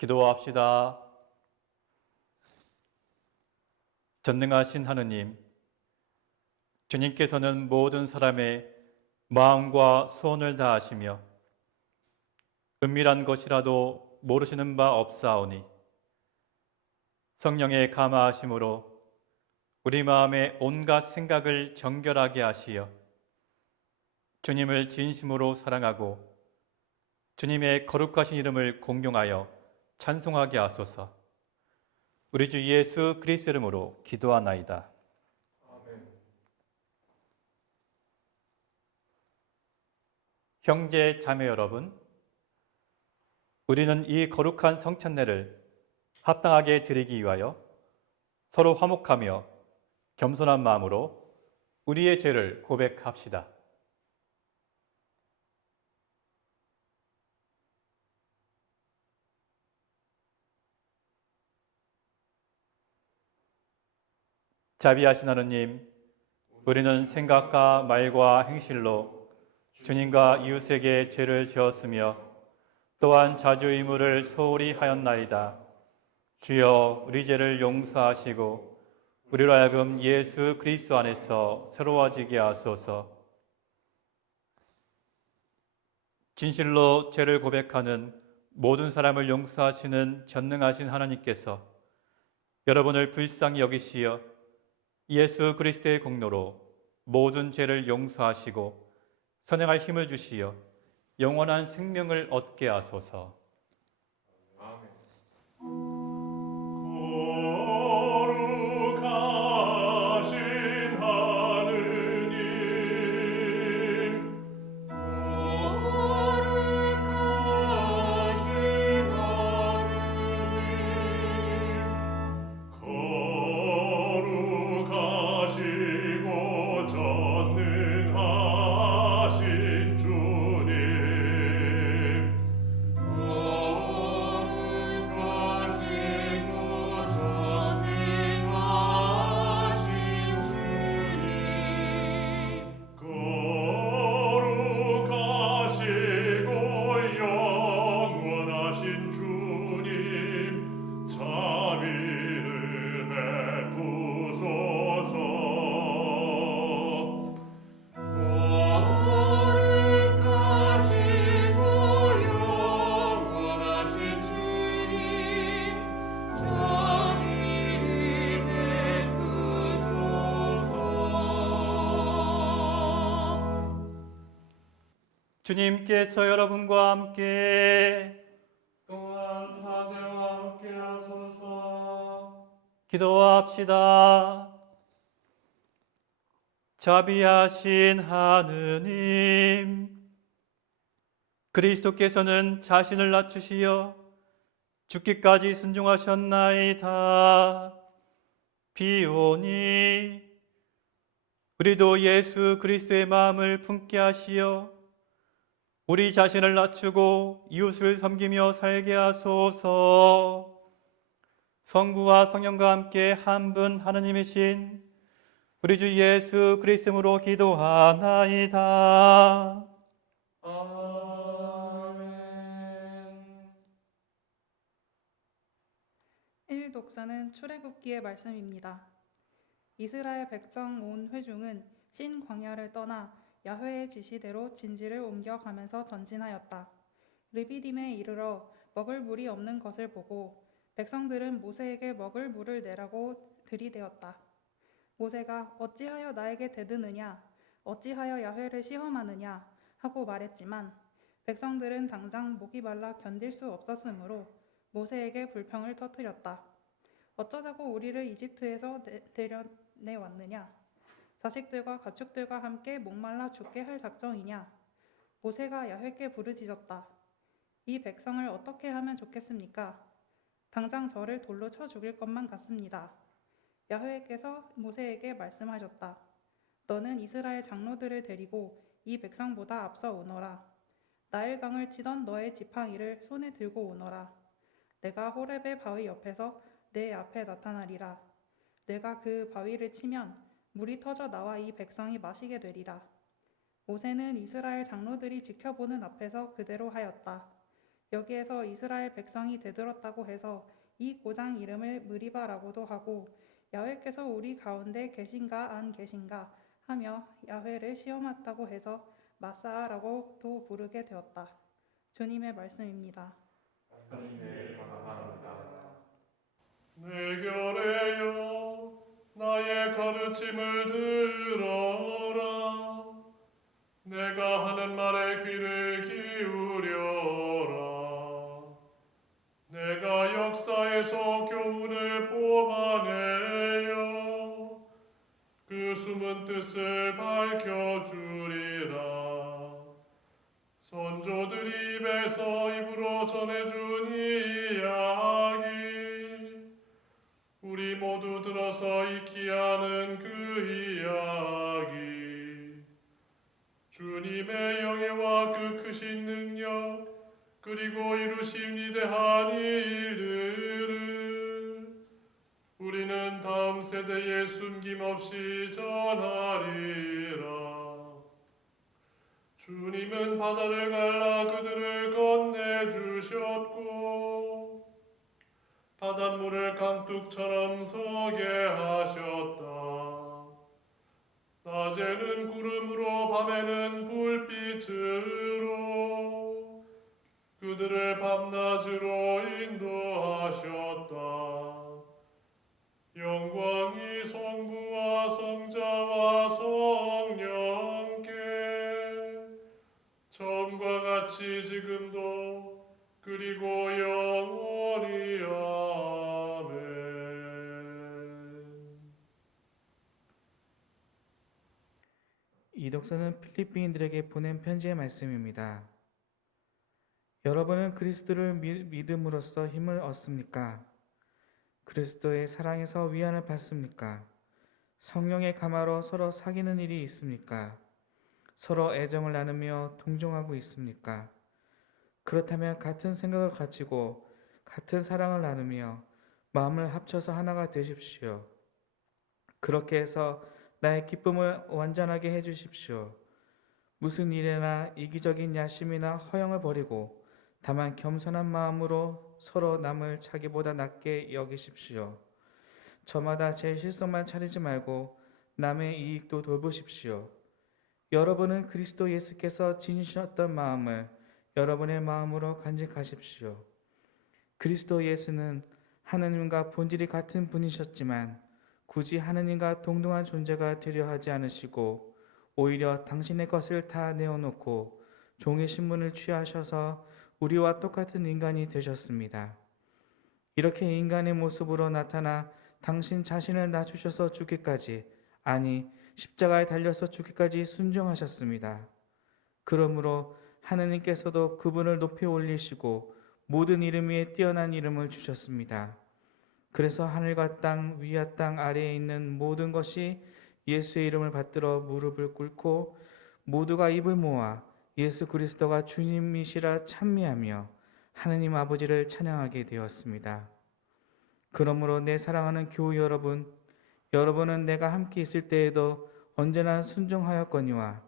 기도합시다. 전능하신 하느님, 주님께서는 모든 사람의 마음과 소원을 다하시며 은밀한 것이라도 모르시는 바 없사오니 성령의 감화하심으로 우리 마음의 온갖 생각을 정결하게 하시어 주님을 진심으로 사랑하고 주님의 거룩하신 이름을 공경하여 찬송하게 하소서. 우리 주 예수 그리스도 이름으로 기도하나이다. 아멘. 형제 자매 여러분, 우리는 이 거룩한 성찬례를 합당하게 드리기 위하여 서로 화목하며 겸손한 마음으로 우리의 죄를 고백합시다. 자비하신 하느님, 우리는 생각과 말과 행실로 주님과 이웃에게 죄를 지었으며 또한 자주 의무를 소홀히 하였나이다. 주여 우리 죄를 용서하시고 우리로 하여금 예수 그리스도 안에서 새로워지게 하소서. 진실로 죄를 고백하는 모든 사람을 용서하시는 전능하신 하나님께서 여러분을 불쌍히 여기시어 예수 그리스도의 공로로 모든 죄를 용서하시고 선행할 힘을 주시어 영원한 생명을 얻게 하소서. 아멘. 거룩하신 하느님, 거룩하신 하느님, 거룩하시고 전능하신 주님, 거룩하시고 영원하신 주님, 자비를 베푸소서. 거룩하시고 영원하신 주님, 자비를 베푸소서. 주님께서 여러분과 함께 또한 사제와 함께 하소서. 기도합시다. 자비하신 하느님, 그리스도께서는 자신을 낮추시어 죽기까지 순종하셨나이다. 비오니 우리도 예수 그리스도의 마음을 품게 하시어 우리 자신을 낮추고 이웃을 섬기며 살게 하소서. 성부와 성령과 함께 한 분 하느님이신 우리 주 예수 그리스도로 기도하나이다. 아멘. 1일 독서는 출애굽기의 말씀입니다. 이스라엘 백성 온 회중은 신 광야를 떠나 야훼의 지시대로 진지를 옮겨가면서 전진하였다. 르비딤에 이르러 먹을 물이 없는 것을 보고 백성들은 모세에게 먹을 물을 내라고 들이대었다. 모세가 어찌하여 나에게 대드느냐, 어찌하여 야훼를 시험하느냐 하고 말했지만 백성들은 당장 목이 말라 견딜 수 없었으므로 모세에게 불평을 터뜨렸다. 어쩌자고 우리를 이집트에서 데려내왔느냐? 자식들과 가축들과 함께 목말라 죽게 할 작정이냐? 모세가 야훼께 부르짖었다. 이 백성을 어떻게 하면 좋겠습니까? 당장 저를 돌로 쳐 죽일 것만 같습니다. 야훼께서 모세에게 말씀하셨다. 너는 이스라엘 장로들을 데리고 이 백성보다 앞서 오너라. 나일강을 치던 너의 지팡이를 손에 들고 오너라. 내가 호렙의 바위 옆에서 내 앞에 나타나리라. 내가 그 바위를 치면 물이 터져 나와 이 백성이 마시게 되리라. 모세는 이스라엘 장로들이 지켜보는 앞에서 그대로 하였다. 여기에서 이스라엘 백성이 되들었다고 해서 이 고장 이름을 무리바라고도 하고 야훼께서 우리 가운데 계신가 안 계신가 하며 야훼를 시험했다고 해서 마사라고도 부르게 되었다. 주님의 말씀입니다. 하나님께 감사합니다. 내 결에여 나의 가르침을 들어라. 내가 하는 말에 귀를 기울여라. 내가 역사에서 교훈을 뽑아내어 그 숨은 뜻을 밝혀주리라. 선조들이 입에서 입으로 전해준 이야기 우리 모두 들어서 익히 하는 그 이야기 주님의 영예와 그 크신 능력 그리고 이루신 위대한 일들을 우리는 다음 세대에 숨김없이 전하리라. 주님은 바다를 갈라 그들을 건네주셨고 바닷물을 강둑처럼 서게 하셨다. 낮에는 구름으로 밤에는 불빛으로 그들을 밤낮으로 인도하셨다. 영광이 성부와 성자와 성령께 처음과 같이 지금도 그리고 영원히 아멘. 이 독서는 필리핀인들에게 보낸 편지의 말씀입니다. 여러분은 그리스도를 믿음으로써 힘을 얻습니까? 그리스도의 사랑에서 위안을 받습니까? 성령의 감화로 서로 사귀는 일이 있습니까? 서로 애정을 나누며 동정하고 있습니까? 그렇다면 같은 생각을 가지고 같은 사랑을 나누며 마음을 합쳐서 하나가 되십시오. 그렇게 해서 나의 기쁨을 완전하게 해주십시오. 무슨 일이나 이기적인 야심이나 허영을 버리고 다만 겸손한 마음으로 서로 남을 자기보다 낮게 여기십시오. 저마다 제 실속만 차리지 말고 남의 이익도 돌보십시오. 여러분은 그리스도 예수께서 지니셨던 마음을 여러분의 마음으로 간직하십시오. 그리스도 예수는 하느님과 본질이 같은 분이셨지만 굳이 하느님과 동등한 존재가 되려 하지 않으시고 오히려 당신의 것을 다 내어놓고 종의 신분을 취하셔서 우리와 똑같은 인간이 되셨습니다. 이렇게 인간의 모습으로 나타나 당신 자신을 낮추셔서 죽기까지, 아니 십자가에 달려서 죽기까지 순종하셨습니다. 그러므로 하느님께서도 그분을 높이 올리시고 모든 이름 위에 뛰어난 이름을 주셨습니다. 그래서 하늘과 땅 위와 땅 아래에 있는 모든 것이 예수의 이름을 받들어 무릎을 꿇고 모두가 입을 모아 예수 그리스도가 주님이시라 찬미하며 하느님 아버지를 찬양하게 되었습니다. 그러므로 내 사랑하는 교우 여러분, 여러분은 내가 함께 있을 때에도 언제나 순종하였거니와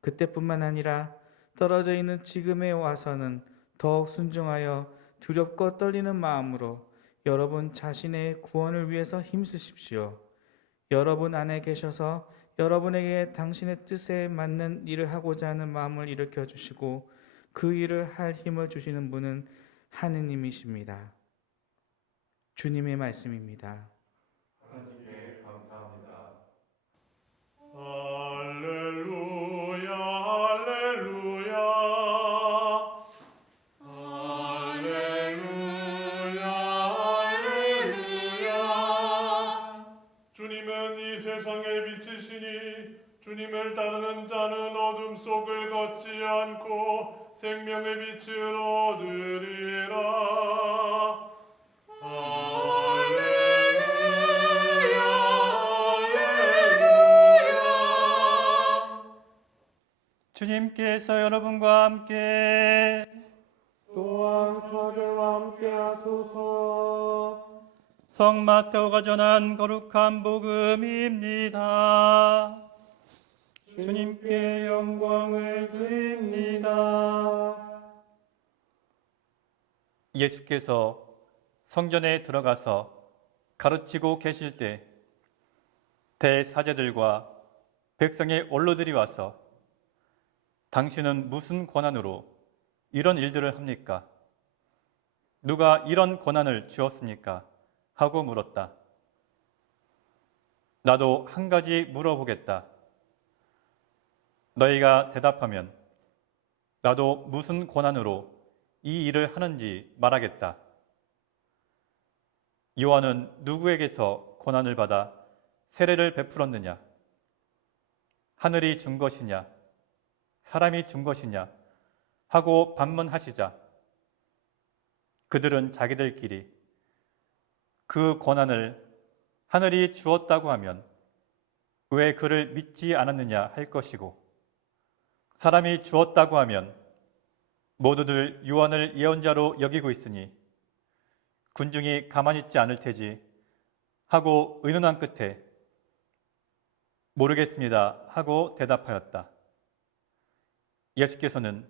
그때뿐만 아니라 떨어져 있는 지금에 와서는 더욱 순종하여 두렵고 떨리는 마음으로 여러분 자신의 구원을 위해서 힘쓰십시오. 여러분 안에 계셔서 여러분에게 당신의 뜻에 맞는 일을 하고자 하는 마음을 일으켜 주시고 그 일을 할 힘을 주시는 분은 하느님이십니다. 주님의 말씀입니다. 하나님께 감사합니다. 할렐루야 할렐루야 할렐루야 할렐루야 주님은 이 세상의 빛이시니 주님을 따르는 자는 어둠 속을 걷지 않고 생명의 빛을 얻으리라. 할렐루야 할렐루야 주님께서 여러분과 함께 또한 사제와 함께 하소서. 성 마태오가 전한 거룩한 복음입니다. 주님께 영광을 드립니다. 예수께서 성전에 들어가서 가르치고 계실 때 대사제들과 백성의 원로들이 와서 당신은 무슨 권한으로 이런 일들을 합니까? 누가 이런 권한을 주었습니까? 하고 물었다. 나도 한 가지 물어보겠다. 너희가 대답하면 나도 무슨 권한으로 이 일을 하는지 말하겠다. 요한은 누구에게서 권한을 받아 세례를 베풀었느냐? 하늘이 준 것이냐? 사람이 준 것이냐? 하고 반문하시자 그들은 자기들끼리 그 권한을 하늘이 주었다고 하면 왜 그를 믿지 않았느냐 할 것이고 사람이 주었다고 하면 모두들 요한을 예언자로 여기고 있으니 군중이 가만히 있지 않을 테지 하고 의논한 끝에 모르겠습니다 하고 대답하였다. 예수께서는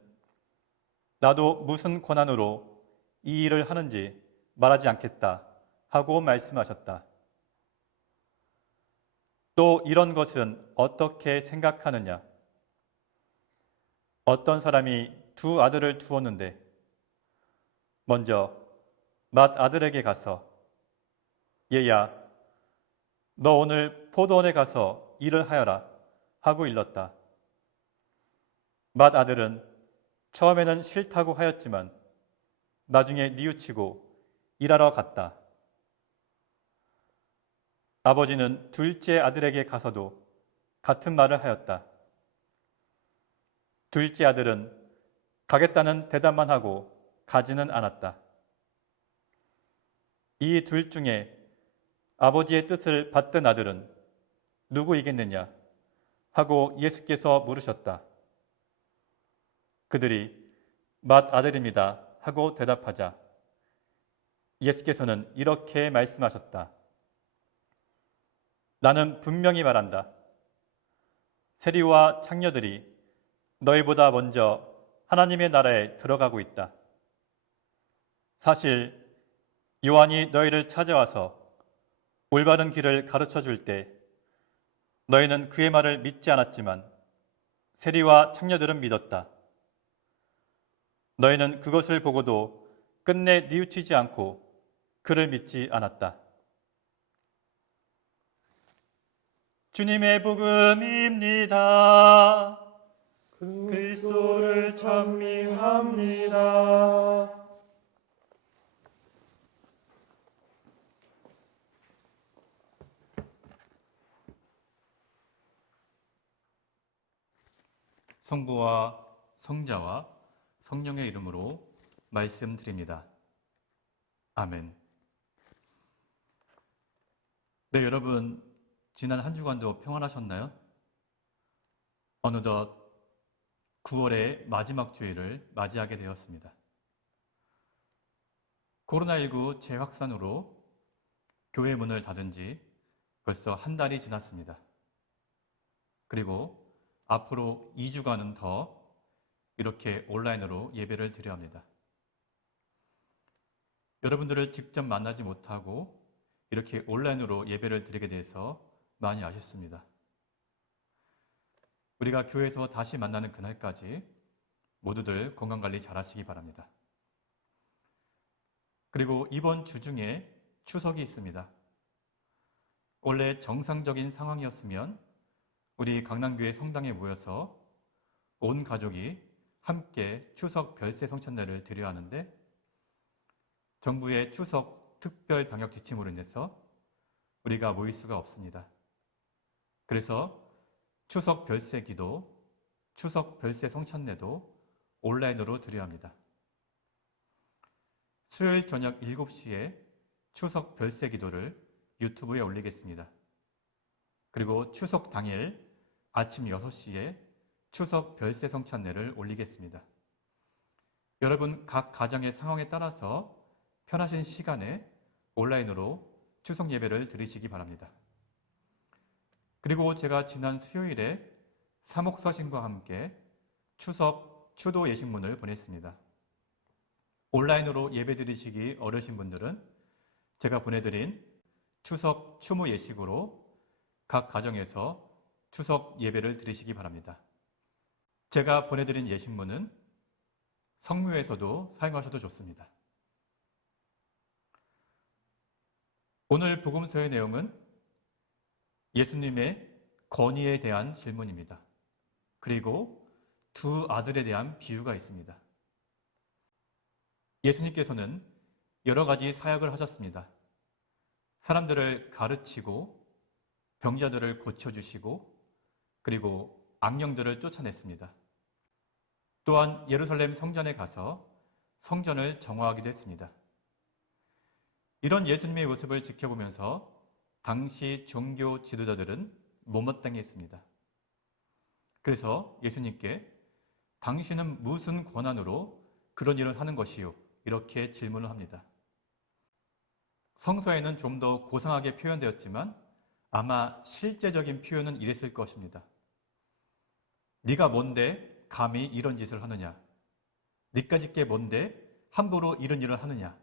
나도 무슨 권한으로 이 일을 하는지 말하지 않겠다 하고 말씀하셨다. 또 이런 것은 어떻게 생각하느냐? 어떤 사람이 두 아들을 두었는데 먼저 맏아들에게 가서 얘야 너 오늘 포도원에 가서 일을 하여라 하고 일렀다. 맏아들은 처음에는 싫다고 하였지만 나중에 뉘우치고 일하러 갔다. 아버지는 둘째 아들에게 가서도 같은 말을 하였다. 둘째 아들은 가겠다는 대답만 하고 가지는 않았다. 이 둘 중에 아버지의 뜻을 받던 아들은 누구이겠느냐 하고 예수께서 물으셨다. 그들이 맏아들입니다 하고 대답하자 예수께서는 이렇게 말씀하셨다. 나는 분명히 말한다. 세리와 창녀들이 너희보다 먼저 하나님의 나라에 들어가고 있다. 사실 요한이 너희를 찾아와서 올바른 길을 가르쳐 줄 때 너희는 그의 말을 믿지 않았지만 세리와 창녀들은 믿었다. 너희는 그것을 보고도 끝내 뉘우치지 않고 그를 믿지 않았다. 주님의 복음입니다. 그리스도를 찬미합니다. 성부와 성자와 성령의 이름으로 말씀드립니다. 아멘. 네, 여러분 지난 한 주간도 평안하셨나요? 어느덧 9월의 마지막 주일을 맞이하게 되었습니다. 코로나19 재확산으로 교회 문을 닫은 지 벌써 한 달이 지났습니다. 그리고 앞으로 2주간은 더 이렇게 온라인으로 예배를 드려야 합니다. 여러분들을 직접 만나지 못하고 이렇게 온라인으로 예배를 드리게 돼서 많이 아쉽습니다. 우리가 교회에서 다시 만나는 그날까지 모두들 건강관리 잘 하시기 바랍니다. 그리고 이번 주 중에 추석이 있습니다. 원래 정상적인 상황이었으면 우리 강남교회 성당에 모여서 온 가족이 함께 추석 별세 성찬례를 드려야 하는데 정부의 추석 특별 방역 지침으로 인해서 우리가 모일 수가 없습니다. 그래서 추석 별세 기도, 추석 별세 성찬례도 온라인으로 드려야 합니다. 수요일 저녁 7시에 추석 별세 기도를 유튜브에 올리겠습니다. 그리고 추석 당일 아침 6시에 추석 별세 성찬례를 올리겠습니다. 여러분 각 가정의 상황에 따라서 편하신 시간에 온라인으로 추석 예배를 드리시기 바랍니다. 그리고 제가 지난 수요일에 사목서신과 함께 추석 추도 예식문을 보냈습니다. 온라인으로 예배 드리시기 어려우신 분들은 제가 보내드린 추석 추모 예식으로 각 가정에서 추석 예배를 드리시기 바랍니다. 제가 보내드린 예식문은 성묘에서도 사용하셔도 좋습니다. 오늘 복음서의 내용은 예수님의 권위에 대한 질문입니다. 그리고 두 아들에 대한 비유가 있습니다. 예수님께서는 여러 가지 사역을 하셨습니다. 사람들을 가르치고 병자들을 고쳐주시고 그리고 악령들을 쫓아냈습니다. 또한 예루살렘 성전에 가서 성전을 정화하기도 했습니다. 이런 예수님의 모습을 지켜보면서 당시 종교 지도자들은 못마땅했습니다. 그래서 예수님께 당신은 무슨 권한으로 그런 일을 하는 것이요? 이렇게 질문을 합니다. 성서에는 좀 더 고상하게 표현되었지만 아마 실제적인 표현은 이랬을 것입니다. 네가 뭔데 감히 이런 짓을 하느냐? 네까짓 게 뭔데 함부로 이런 일을 하느냐?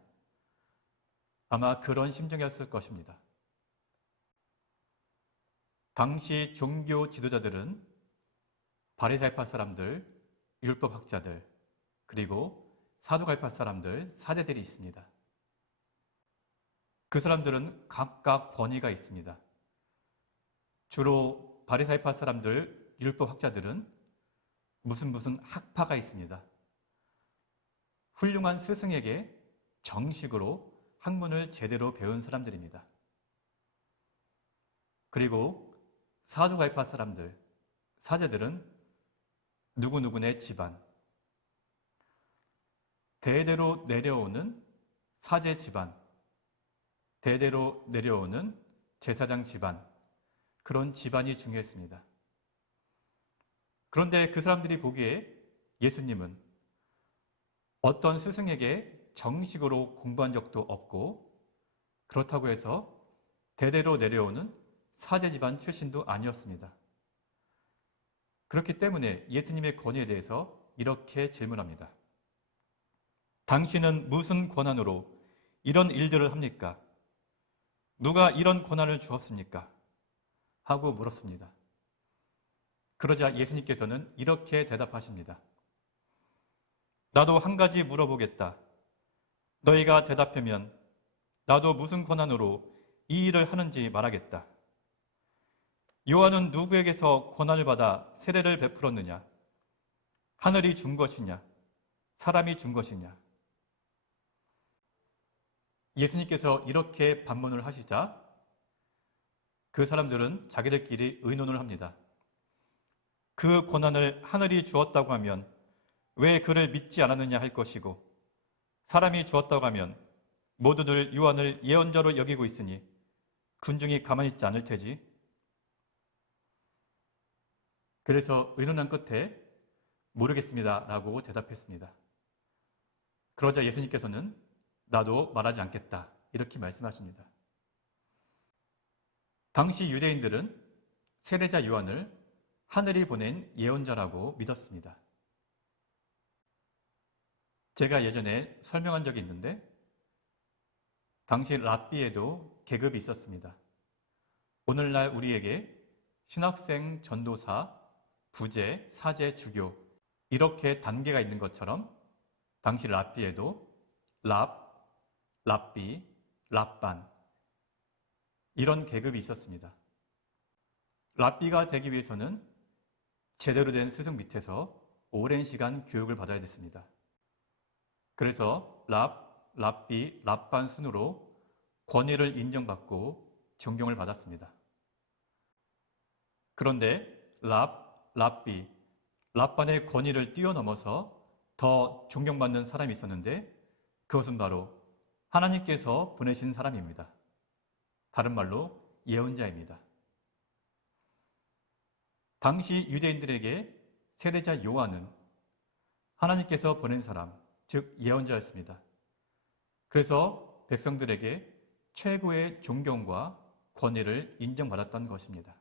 아마 그런 심정이었을 것입니다. 당시 종교 지도자들은 바리새파 사람들, 율법학자들, 그리고 사두갈파 사람들, 사제들이 있습니다. 그 사람들은 각각 권위가 있습니다. 주로 바리새파 사람들, 율법학자들은 무슨 학파가 있습니다. 훌륭한 스승에게 정식으로 학문을 제대로 배운 사람들입니다. 그리고 사두갈파 사람들, 사제들은 누구누구네 집안, 대대로 내려오는 사제 집안, 대대로 내려오는 제사장 집안, 그런 집안이 중요했습니다. 그런데 그 사람들이 보기에 예수님은 어떤 스승에게 정식으로 공부한 적도 없고 그렇다고 해서 대대로 내려오는 사제 집안 출신도 아니었습니다. 그렇기 때문에 예수님의 권위에 대해서 이렇게 질문합니다. 당신은 무슨 권한으로 이런 일들을 합니까? 누가 이런 권한을 주었습니까? 하고 물었습니다. 그러자 예수님께서는 이렇게 대답하십니다. 나도 한 가지 물어보겠다. 너희가 대답하면 나도 무슨 권한으로 이 일을 하는지 말하겠다. 요한은 누구에게서 권한을 받아 세례를 베풀었느냐? 하늘이 준 것이냐? 사람이 준 것이냐? 예수님께서 이렇게 반문을 하시자 그 사람들은 자기들끼리 의논을 합니다. 그 권한을 하늘이 주었다고 하면 왜 그를 믿지 않았느냐 할 것이고 사람이 주었다고 하면 모두들 요한을 예언자로 여기고 있으니 군중이 가만히 있지 않을 테지. 그래서 의논한 끝에 모르겠습니다 라고 대답했습니다. 그러자 예수님께서는 나도 말하지 않겠다 이렇게 말씀하십니다. 당시 유대인들은 세례자 요한을 하늘이 보낸 예언자라고 믿었습니다. 제가 예전에 설명한 적이 있는데 당시 랍비에도 계급이 있었습니다. 오늘날 우리에게 신학생, 전도사, 부제, 사제, 주교 이렇게 단계가 있는 것처럼 당시 랍비에도 랍비, 랍반 이런 계급이 있었습니다. 랍비가 되기 위해서는 제대로 된 스승 밑에서 오랜 시간 교육을 받아야 됐습니다. 그래서 랍비, 랍반 순으로 권위를 인정받고 존경을 받았습니다. 그런데 랍비, 랍반의 권위를 뛰어넘어서 더 존경받는 사람이 있었는데 그것은 바로 하나님께서 보내신 사람입니다. 다른 말로 예언자입니다. 당시 유대인들에게 세례자 요한은 하나님께서 보낸 사람, 즉 예언자였습니다. 그래서 백성들에게 최고의 존경과 권위를 인정받았던 것입니다.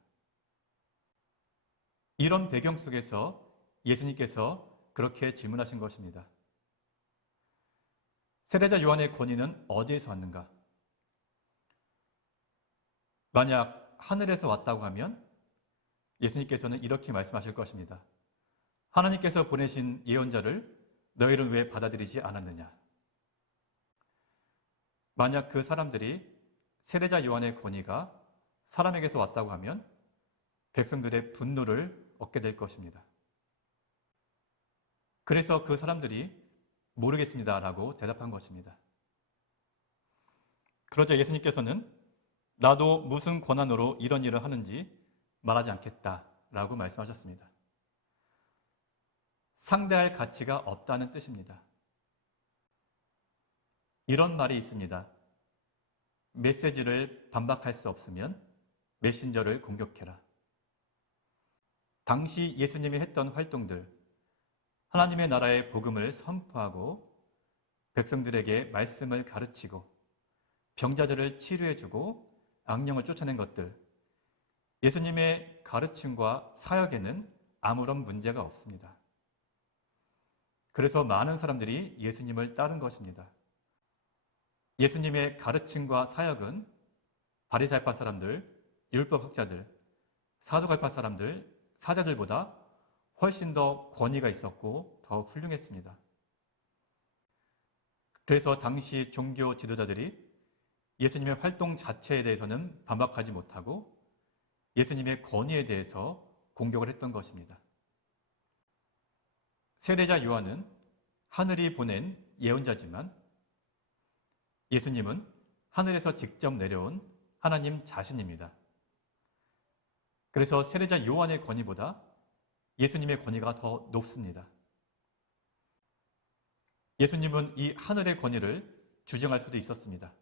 이런 배경 속에서 예수님께서 그렇게 질문하신 것입니다. 세례자 요한의 권위는 어디에서 왔는가? 만약 하늘에서 왔다고 하면 예수님께서는 이렇게 말씀하실 것입니다. 하나님께서 보내신 예언자를 너희는 왜 받아들이지 않았느냐? 만약 그 사람들이 세례자 요한의 권위가 사람에게서 왔다고 하면 백성들의 분노를 얻게 될 것입니다. 그래서 그 사람들이 모르겠습니다라고 대답한 것입니다. 그러자 예수님께서는 나도 무슨 권한으로 이런 일을 하는지 말하지 않겠다라고 말씀하셨습니다. 상대할 가치가 없다는 뜻입니다. 이런 말이 있습니다. 메시지를 반박할 수 없으면 메신저를 공격해라. 당시 예수님이 했던 활동들, 하나님의 나라의 복음을 선포하고 백성들에게 말씀을 가르치고 병자들을 치료해주고 악령을 쫓아낸 것들, 예수님의 가르침과 사역에는 아무런 문제가 없습니다. 그래서 많은 사람들이 예수님을 따른 것입니다. 예수님의 가르침과 사역은 바리새파 사람들, 율법학자들, 사두갈파 사람들, 사자들보다 훨씬 더 권위가 있었고 더 훌륭했습니다. 그래서 당시 종교 지도자들이 예수님의 활동 자체에 대해서는 반박하지 못하고 예수님의 권위에 대해서 공격을 했던 것입니다. 세례자 요한은 하늘이 보낸 예언자지만 예수님은 하늘에서 직접 내려온 하나님 자신입니다. 그래서 세례자 요한의 권위보다 예수님의 권위가 더 높습니다. 예수님은 이 하늘의 권위를 주장할 수도 있었습니다.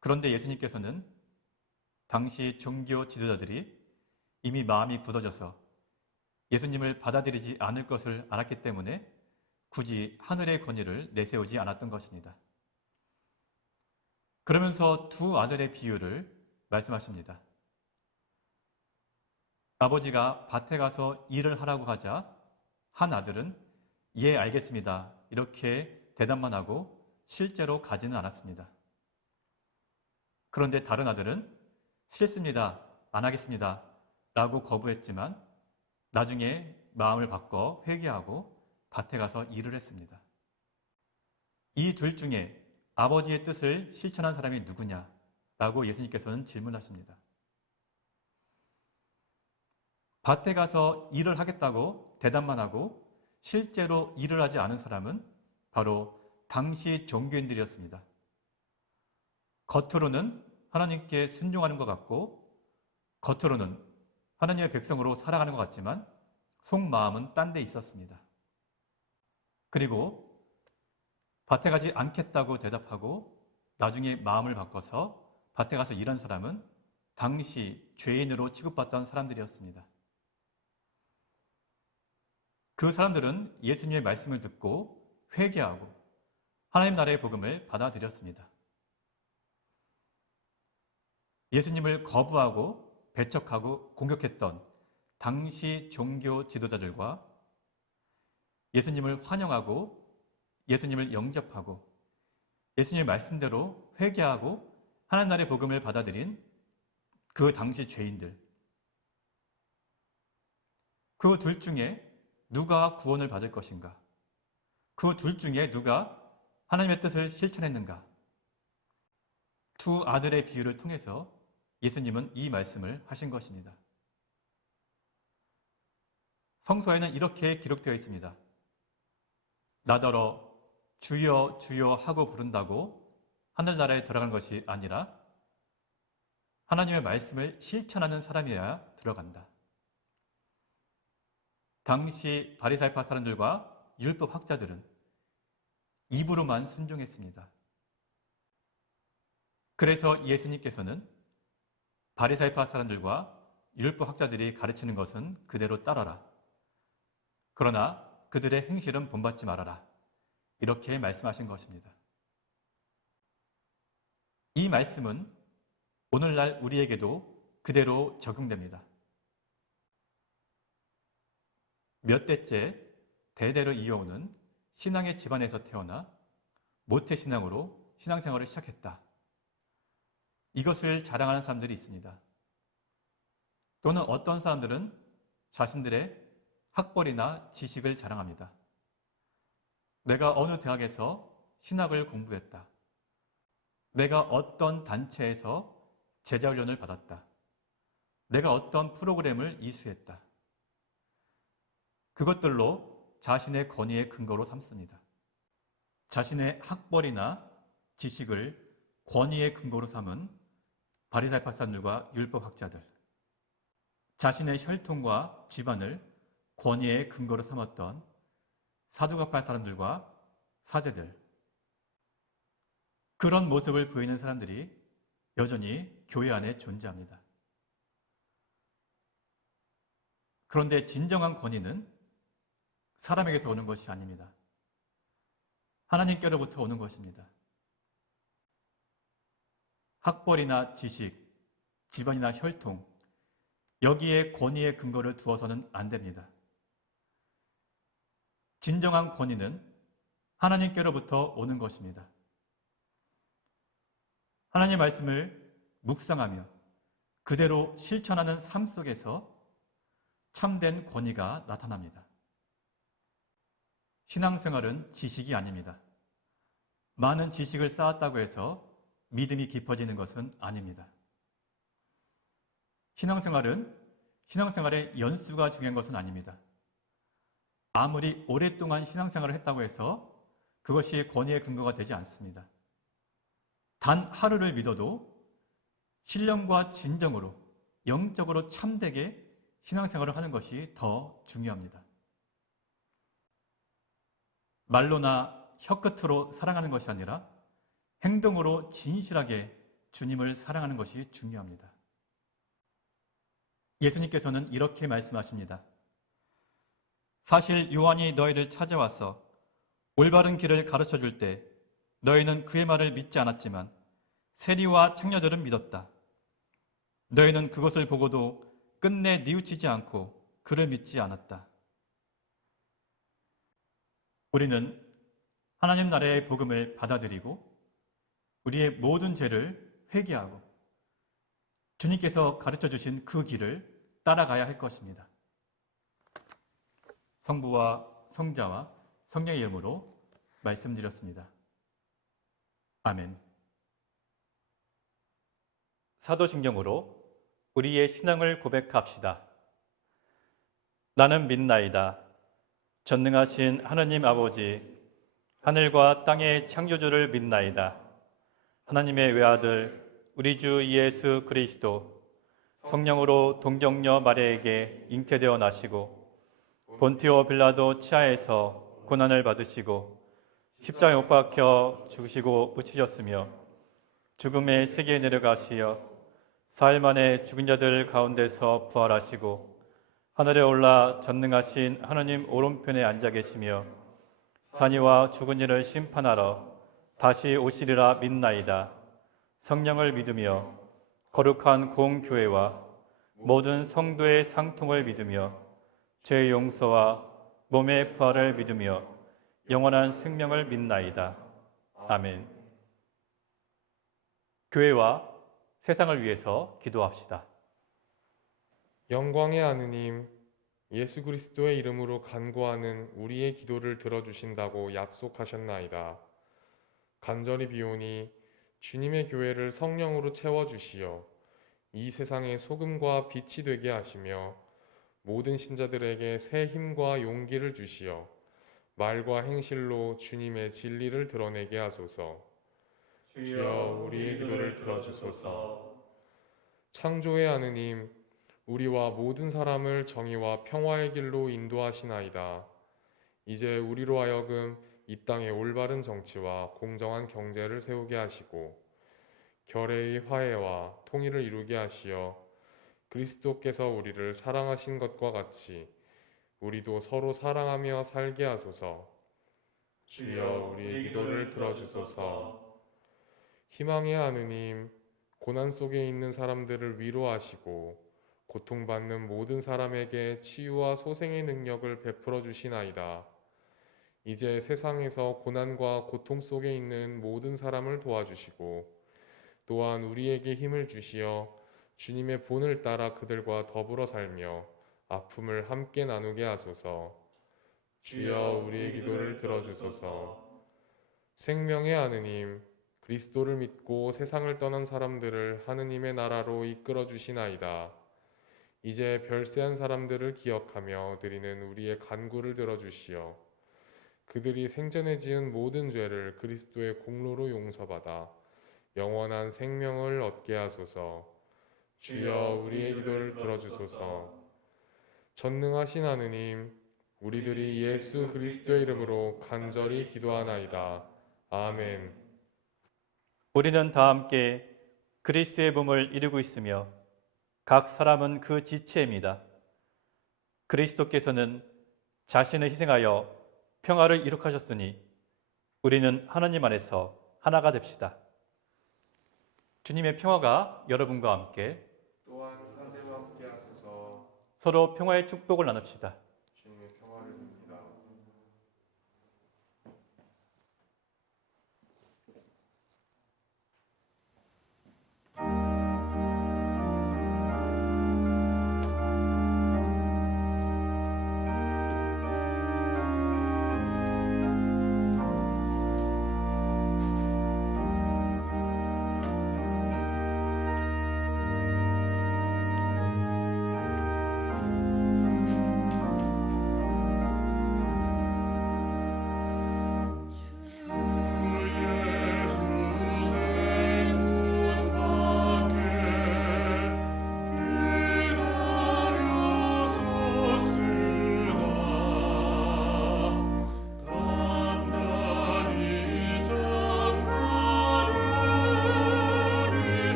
그런데 예수님께서는 당시 종교 지도자들이 이미 마음이 굳어져서 예수님을 받아들이지 않을 것을 알았기 때문에 굳이 하늘의 권위를 내세우지 않았던 것입니다. 그러면서 두 아들의 비유를 말씀하십니다. 아버지가 밭에 가서 일을 하라고 하자 한 아들은 예, 알겠습니다. 이렇게 대답만 하고 실제로 가지는 않았습니다. 그런데 다른 아들은 싫습니다. 안 하겠습니다. 라고 거부했지만 나중에 마음을 바꿔 회개하고 밭에 가서 일을 했습니다. 이 둘 중에 아버지의 뜻을 실천한 사람이 누구냐? 라고 예수님께서는 질문하십니다. 밭에 가서 일을 하겠다고 대답만 하고 실제로 일을 하지 않은 사람은 바로 당시 종교인들이었습니다. 겉으로는 하나님께 순종하는 것 같고 겉으로는 하나님의 백성으로 살아가는 것 같지만 속마음은 딴 데 있었습니다. 그리고 밭에 가지 않겠다고 대답하고 나중에 마음을 바꿔서 밭에 가서 일한 사람은 당시 죄인으로 취급받던 사람들이었습니다. 그 사람들은 예수님의 말씀을 듣고 회개하고 하나님 나라의 복음을 받아들였습니다. 예수님을 거부하고 배척하고 공격했던 당시 종교 지도자들과 예수님을 환영하고 예수님을 영접하고 예수님의 말씀대로 회개하고 하나님 나라의 복음을 받아들인 그 당시 죄인들, 그 둘 중에 누가 구원을 받을 것인가? 그 둘 중에 누가 하나님의 뜻을 실천했는가? 두 아들의 비유를 통해서 예수님은 이 말씀을 하신 것입니다. 성서에는 이렇게 기록되어 있습니다. 나더러 주여 주여 하고 부른다고 하늘나라에 들어가는 것이 아니라 하나님의 말씀을 실천하는 사람이어야 들어간다. 당시 바리새파 사람들과 율법 학자들은 입으로만 순종했습니다. 그래서 예수님께서는 바리새파 사람들과 율법 학자들이 가르치는 것은 그대로 따라라. 그러나 그들의 행실은 본받지 말아라. 이렇게 말씀하신 것입니다. 이 말씀은 오늘날 우리에게도 그대로 적용됩니다. 몇 대째 대대로 이어오는 신앙의 집안에서 태어나 모태신앙으로 신앙생활을 시작했다. 이것을 자랑하는 사람들이 있습니다. 또는 어떤 사람들은 자신들의 학벌이나 지식을 자랑합니다. 내가 어느 대학에서 신학을 공부했다. 내가 어떤 단체에서 제자훈련을 받았다. 내가 어떤 프로그램을 이수했다. 그것들로 자신의 권위의 근거로 삼습니다. 자신의 학벌이나 지식을 권위의 근거로 삼은 바리사이 박사들과 율법학자들, 자신의 혈통과 집안을 권위의 근거로 삼았던 사두가파 사람들과 사제들, 그런 모습을 보이는 사람들이 여전히 교회 안에 존재합니다. 그런데 진정한 권위는 사람에게서 오는 것이 아닙니다. 하나님께로부터 오는 것입니다. 학벌이나 지식, 집안이나 혈통, 여기에 권위의 근거를 두어서는 안 됩니다. 진정한 권위는 하나님께로부터 오는 것입니다. 하나님의 말씀을 묵상하며 그대로 실천하는 삶 속에서 참된 권위가 나타납니다. 신앙생활은 지식이 아닙니다. 많은 지식을 쌓았다고 해서 믿음이 깊어지는 것은 아닙니다. 신앙생활의 연수가 중요한 것은 아닙니다. 아무리 오랫동안 신앙생활을 했다고 해서 그것이 권위의 근거가 되지 않습니다. 단 하루를 믿어도 신령과 진정으로 영적으로 참되게 신앙생활을 하는 것이 더 중요합니다. 말로나 혀끝으로 사랑하는 것이 아니라 행동으로 진실하게 주님을 사랑하는 것이 중요합니다. 예수님께서는 이렇게 말씀하십니다. 사실 요한이 너희를 찾아와서 올바른 길을 가르쳐 줄 때 너희는 그의 말을 믿지 않았지만 세리와 창녀들은 믿었다. 너희는 그것을 보고도 끝내 뉘우치지 않고 그를 믿지 않았다. 우리는 하나님 나라의 복음을 받아들이고 우리의 모든 죄를 회개하고 주님께서 가르쳐 주신 그 길을 따라가야 할 것입니다. 성부와 성자와 성령의 이름으로 말씀드렸습니다. 아멘. 사도신경으로 우리의 신앙을 고백합시다. 나는 믿나이다. 전능하신 하느님 아버지, 하늘과 땅의 창조주를 믿나이다. 하나님의 외아들 우리 주 예수 그리스도 성령으로 동정녀 마리아에게 잉태되어 나시고 본티오 빌라도 치하에서 고난을 받으시고 십자가에 못 박혀 죽으시고 묻히셨으며 죽음의 세계에 내려가시어 사흘 만에 죽은 자들 가운데서 부활하시고 하늘에 올라 전능하신 하느님 오른편에 앉아 계시며 산이와 죽은 이를 심판하러 다시 오시리라 믿나이다. 성령을 믿으며 거룩한 공교회와 모든 성도의 상통을 믿으며 죄의 용서와 몸의 부활을 믿으며 영원한 생명을 믿나이다. 아멘. 교회와 세상을 위해서 기도합시다. 영광의 하느님, 예수 그리스도의 이름으로 간구하는 우리의 기도를 들어주신다고 약속하셨나이다. 간절히 비오니 주님의 교회를 성령으로 채워주시어 이 세상의 소금과 빛이 되게 하시며 모든 신자들에게 새 힘과 용기를 주시어 말과 행실로 주님의 진리를 드러내게 하소서. 주여 우리의 기도를 들어주소서. 창조의 하느님, 우리와 모든 사람을 정의와 평화의 길로 인도하시나이다. 이제 우리로 하여금 이 땅의 올바른 정치와 공정한 경제를 세우게 하시고 결의의 화해와 통일을 이루게 하시어 그리스도께서 우리를 사랑하신 것과 같이 우리도 서로 사랑하며 살게 하소서. 주여 우리의 기도를 들어주소서. 희망의 하느님, 고난 속에 있는 사람들을 위로하시고 고통받는 모든 사람에게 치유와 소생의 능력을 베풀어 주시나이다. 이제 세상에서 고난과 고통 속에 있는 모든 사람을 도와주시고 또한 우리에게 힘을 주시어 주님의 본을 따라 그들과 더불어 살며 아픔을 함께 나누게 하소서. 주여 우리의 기도를 들어주소서. 생명의 하느님, 그리스도를 믿고 세상을 떠난 사람들을 하느님의 나라로 이끌어 주시나이다. 이제 별세한 사람들을 기억하며 드리는 우리의 간구를 들어주시어 그들이 생전에 지은 모든 죄를 그리스도의 공로로 용서받아 영원한 생명을 얻게 하소서. 주여 우리의 기도를 들어주소서. 전능하신 하느님, 우리들이 예수 그리스도의 이름으로 간절히 기도하나이다. 아멘. 우리는 다 함께 그리스도의 몸을 이루고 있으며 각 사람은 그 지체입니다. 그리스도께서는 자신을 희생하여 평화를 이룩하셨으니 우리는 하나님 안에서 하나가 됩시다. 주님의 평화가 여러분과 함께 또한 사제와 함께 하소서. 서로 평화의 축복을 나눕시다. 주님의 평화를 빕니다.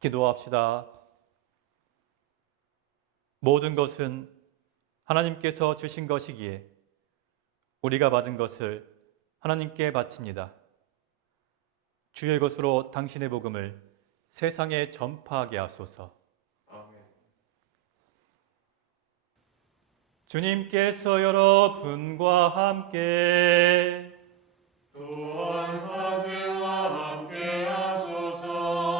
기도합시다. 모든 것은 하나님께서 주신 것이기에 우리가 받은 것을 하나님께 바칩니다. 주의 것으로 당신의 복음을 세상에 전파하게 하소서. 아멘. 주님께서 여러분과 함께 또한 사제와 함께 하소서.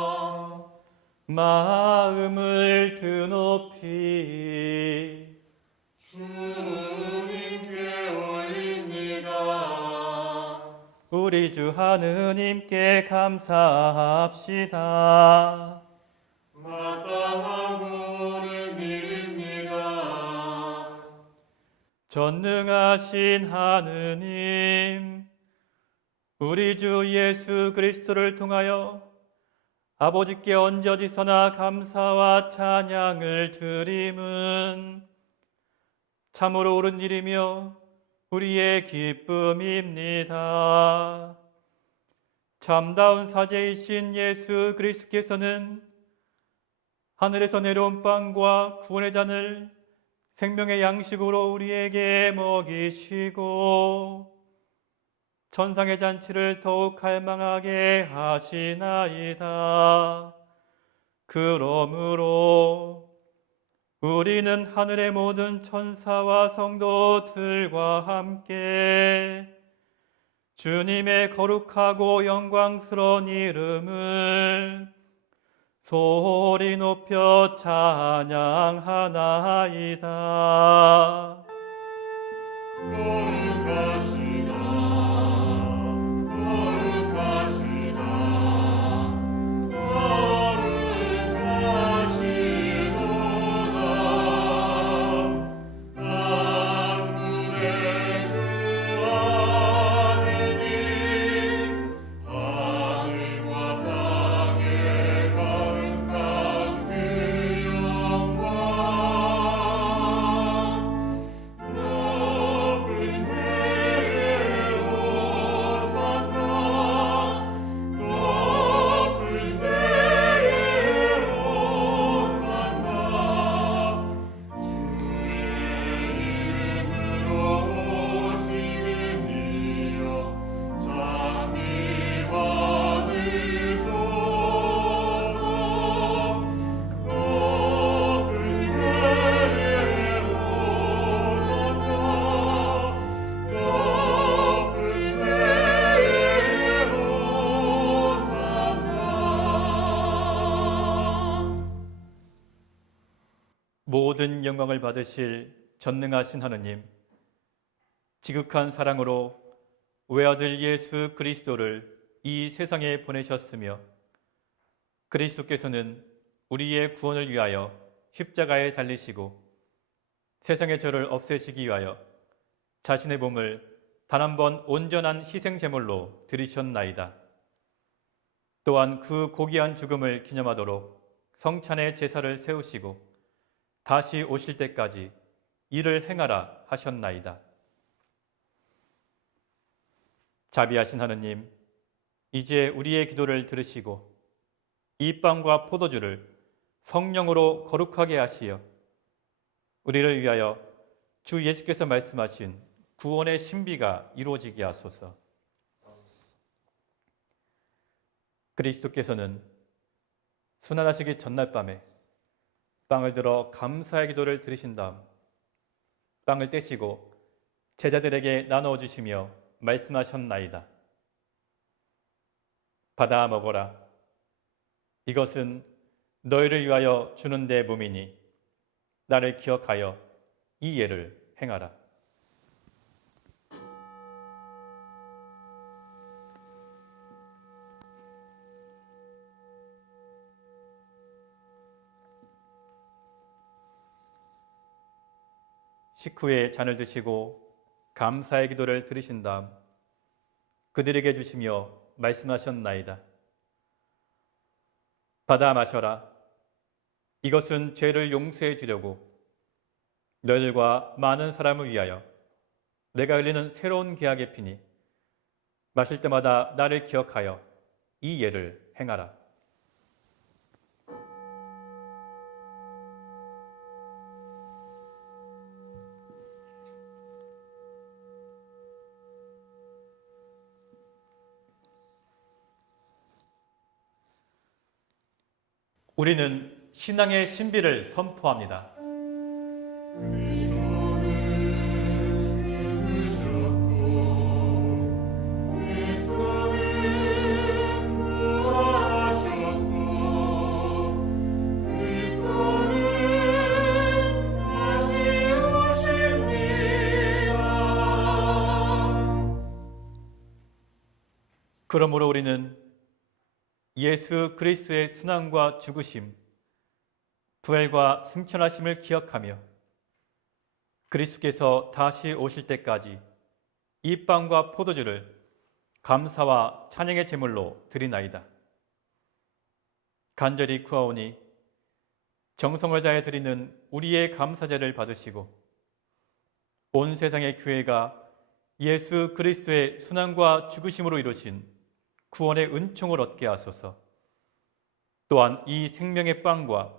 마음을 드높이 주님께 올립니다. 우리 주 하느님께 감사합시다. 마땅하고 옳은 일입니다. 전능하신 하느님, 우리 주 예수 그리스도를 통하여 아버지께 언제 어디서나 감사와 찬양을 드림은 참으로 옳은 일이며 우리의 기쁨입니다. 참다운 사제이신 예수 그리스도께서는 하늘에서 내려온 빵과 구원의 잔을 생명의 양식으로 우리에게 먹이시고 천상의 잔치를 더욱 갈망하게 하시나이다. 그러므로 우리는 하늘의 모든 천사와 성도들과 함께 주님의 거룩하고 영광스러운 이름을 소리 높여 찬양하나이다. 거룩하시다 거룩하시다 거룩하시도다. 만군의 주 하느님 하늘과 땅에 거룩한 그 영광 높은 데에 오산나 높은 데에 오산나 주의 이름으로 오시는 이여 장미 받으소서. 높은 데에 오산나 높은 데에 오산나. 모든 영광을 받으실 전능하신 하느님, 지극한 사랑으로 외아들 예수 그리스도를 이 세상에 보내셨으며 그리스도께서는 우리의 구원을 위하여 십자가에 달리시고 세상의 죄를 없애시기 위하여 자신의 몸을 단 한 번 온전한 희생 제물로 드리셨나이다. 또한 그 고귀한 죽음을 기념하도록 성찬의 제사를 세우시고 다시 오실 때까지 이를 행하라 하셨나이다. 자비하신 하느님, 이제 우리의 기도를 들으시고 이 빵과 포도주를 성령으로 거룩하게 하시어 우리를 위하여 주 예수께서 말씀하신 구원의 신비가 이루어지게 하소서. 그리스도께서는 순환하시기 전날 밤에 빵을 들어 감사의 기도를 드리신 다음 빵을 떼시고 제자들에게 나누어 주시며 말씀하셨나이다. 받아 먹어라. 이것은 너희를 위하여 주는 내 몸이니 나를 기억하여 이 예를 행하라. 식후에 잔을 드시고 감사의 기도를 드리신 다음 그들에게 주시며 말씀하셨나이다. 받아 마셔라. 이것은 죄를 용서해 주려고 너희들과 많은 사람을 위하여 내가 흘리는 새로운 계약의 피니 마실 때마다 나를 기억하여 이 예를 행하라. 우리는 신앙의 신비를 선포합니다. 그러므로 우리는 예수 그리스도의 순환과 죽으심, 부활과 승천하심을 기억하며 그리스도께서 다시 오실 때까지 이 빵과 포도주를 감사와 찬양의 제물로 드리나이다. 간절히 구하오니 정성을 다해 드리는 우리의 감사제를 받으시고 온 세상의 교회가 예수 그리스도의 순환과 죽으심으로 이루신 구원의 은총을 얻게 하소서. 또한 이 생명의 빵과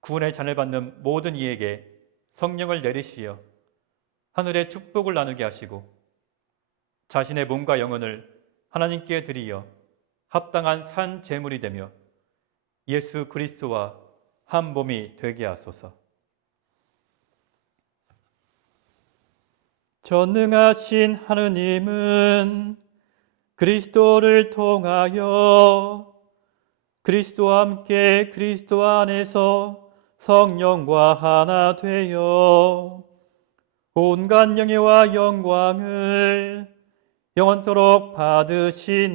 구원의 잔을 받는 모든 이에게 성령을 내리시어 하늘의 축복을 나누게 하시고 자신의 몸과 영혼을 하나님께 드리어 합당한 산 제물이 되며 예수 그리스도와 한 몸이 되게 하소서. 전능하신 하느님은 그리스도를 통하여 그리스도와 함께 그리스도 안에서 성령과 하나 되어 온갖 영예와 영광을 영원토록 받으시나이다.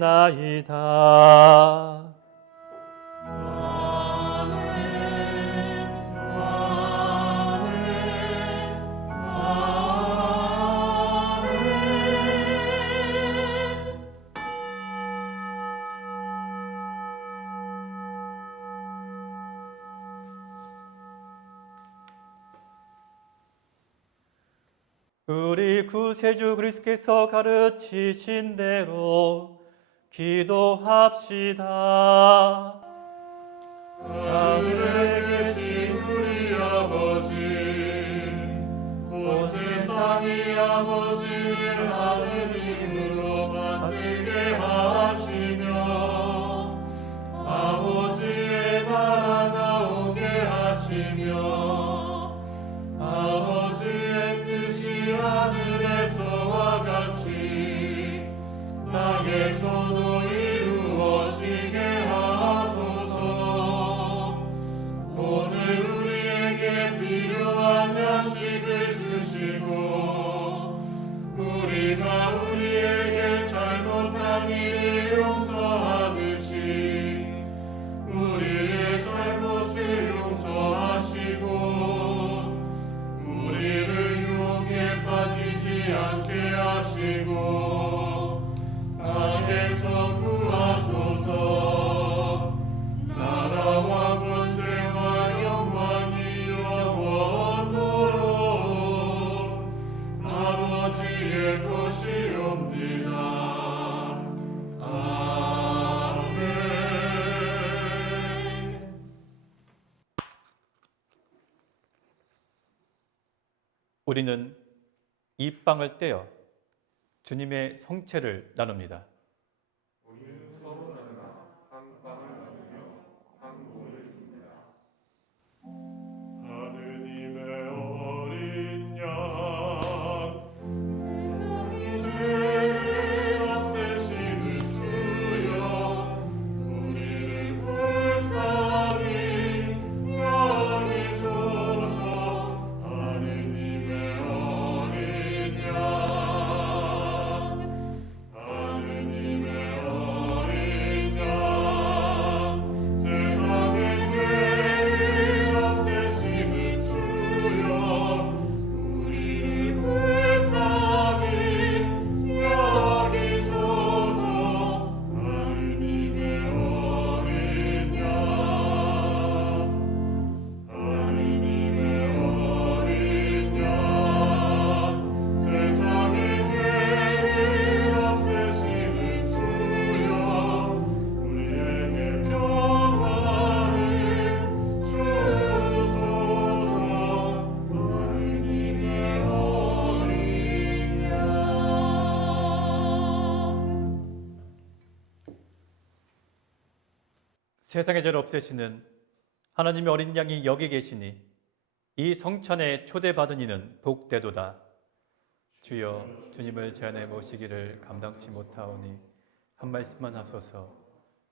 우리 구세주 그리스도께서 가르치신 대로 기도합시다. 하늘에 계신 우리 아버지, 온 세상이 아버지를 하느님으로 받들게 하시며 아버지의 나라가 오게 하시며 아버지의 뜻이 하늘에서와 같이 땅에서도 이루어지게 하소서. 오늘 우리에게 필요한 양식을 주시고 우리가 우리에게 잘못한 일을 용서하듯이 우리의 잘못을 용서하시고 우리를 유혹에 빠지지 않게 하시고 악에서 구하소서. 나라와 권세와 영광이 영원토록 아버지의 것이옵니다. 아멘. 우리는 이 빵을 떼어 주님의 성체를 나눕니다. 우리는 서로 나누나 한 빵을 나누며 한 몸을 입니다. 하느님의 어린 양, 세상의 죄를 없애시는 주여, 우리를 불쌍히 여기소서. 하느님의 어린 양, 하느님의 어린 양, 세상의 죄를 없애시는 주여, 우리를 불쌍히 여기소서. 하느님의 어린 양, 하느님의 어린 양, 세상의 죄를 없애시는 주여, 우리에게 평화를 주소서. 하느님의 어린 양. 세상의 죄를 없애시는 하나님의 어린 양이 여기 계시니 이 성찬에 초대받은 이는 복되도다. 주여, 주님을 제 안에 모시기를 감당치 못하오니 한 말씀만 하소서.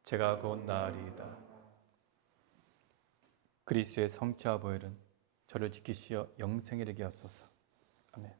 제가 곧 나으리이다. 그리스도의 성체와 보혈은 저를 지키시어 영생에 이르게 하소서. 아멘.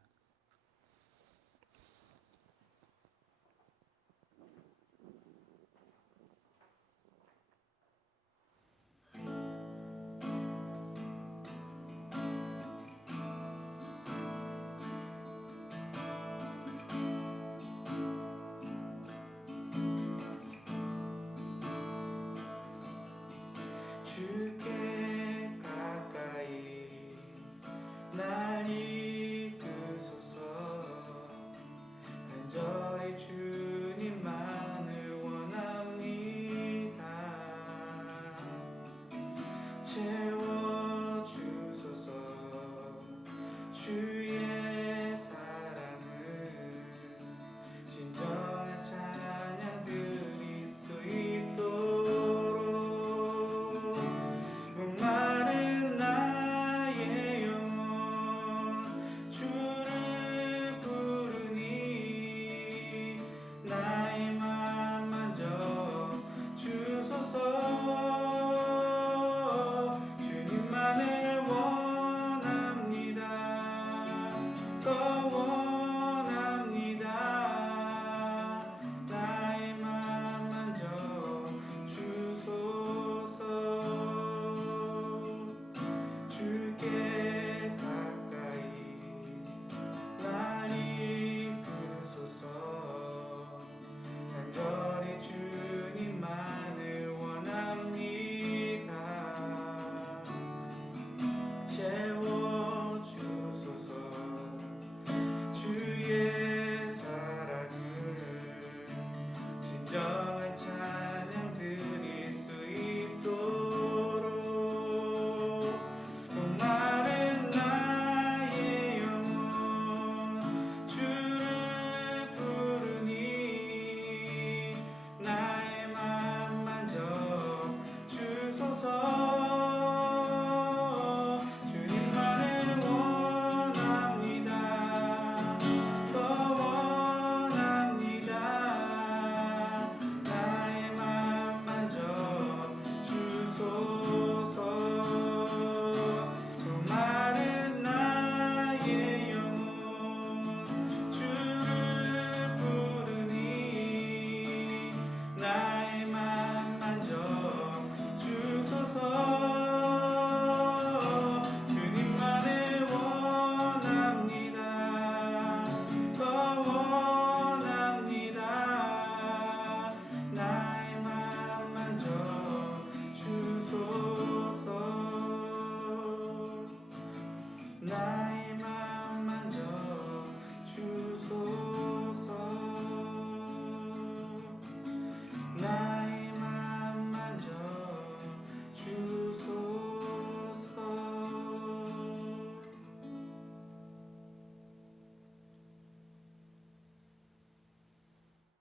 주께 가까이 날 이끄소서. 간절히 주님만을 원합니다. 채워주소서.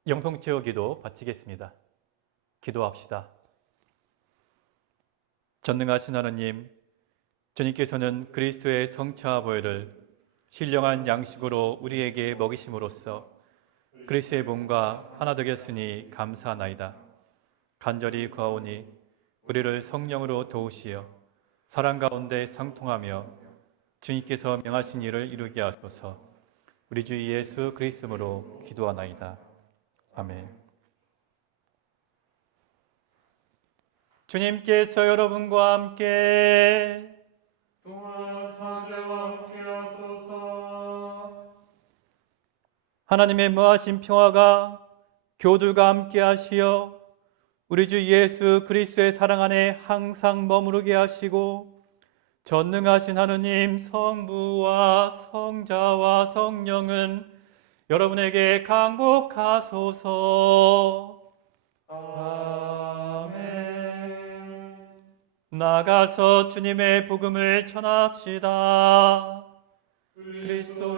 영성체호 기도 바치겠습니다. 기도합시다. 전능하신 하나님, 주님께서는 그리스도의 성체와 보혈을 신령한 양식으로 우리에게 먹이심으로써 그리스도의 몸과 하나 되겠으니 감사하나이다. 간절히 구하오니 우리를 성령으로 도우시어 사랑 가운데 상통하며 주님께서 명하신 일을 이루게 하소서. 우리 주 예수 그리스도로 기도하나이다. 아멘. 주님께서 여러분과 함께 또한 사제와 함께 하소서. 하나님의 무하신 평화가 교들과 함께 하시어 우리 주 예수 그리스도의 사랑 안에 항상 머무르게 하시고 전능하신 하느님 성부와 성자와 성령은 여러분에게 강복하소서. 아멘. 나가서 주님의 복음을 전합시다. 그리스도